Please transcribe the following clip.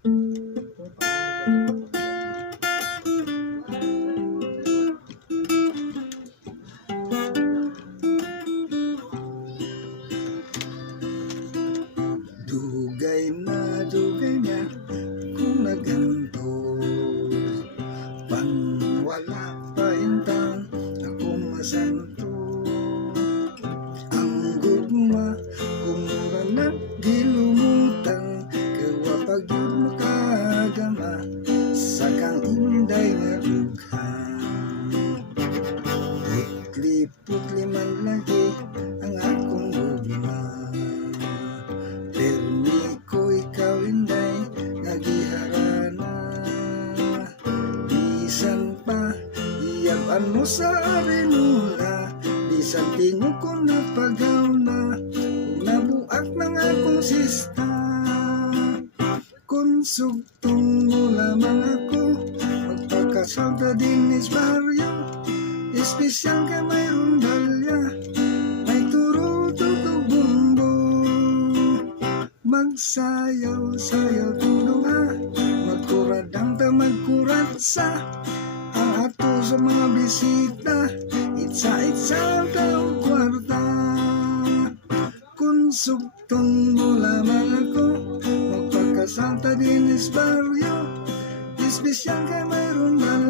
Dugay na kung naganto, pang wala pa intang ako masanto. Ang gugma kumura na gilumutan, kawa pag yun makagama sa kang inday nga dughan. Putli-putli man lagi ang akong gugma, permi ko ikaw inday nagiharana. Bisan pa iyaban mo sa arenula, bisan tingog ko na pagaw na, kung nabuak ng akong sista. Kung sugtong mo lamang ako, magpakasal ta din is baryo, espesyal ka may rondalya, may turo tutog bumbo. Magsayaw-sayaw tulong ha, magkuradang ta magkurat sa ang ato sa mga bisita, itsa-itsa ang taong kwarta. Kung sugtong mo lamang ako, magpagkasal ta din is baryo, espesyal ka may rondalya,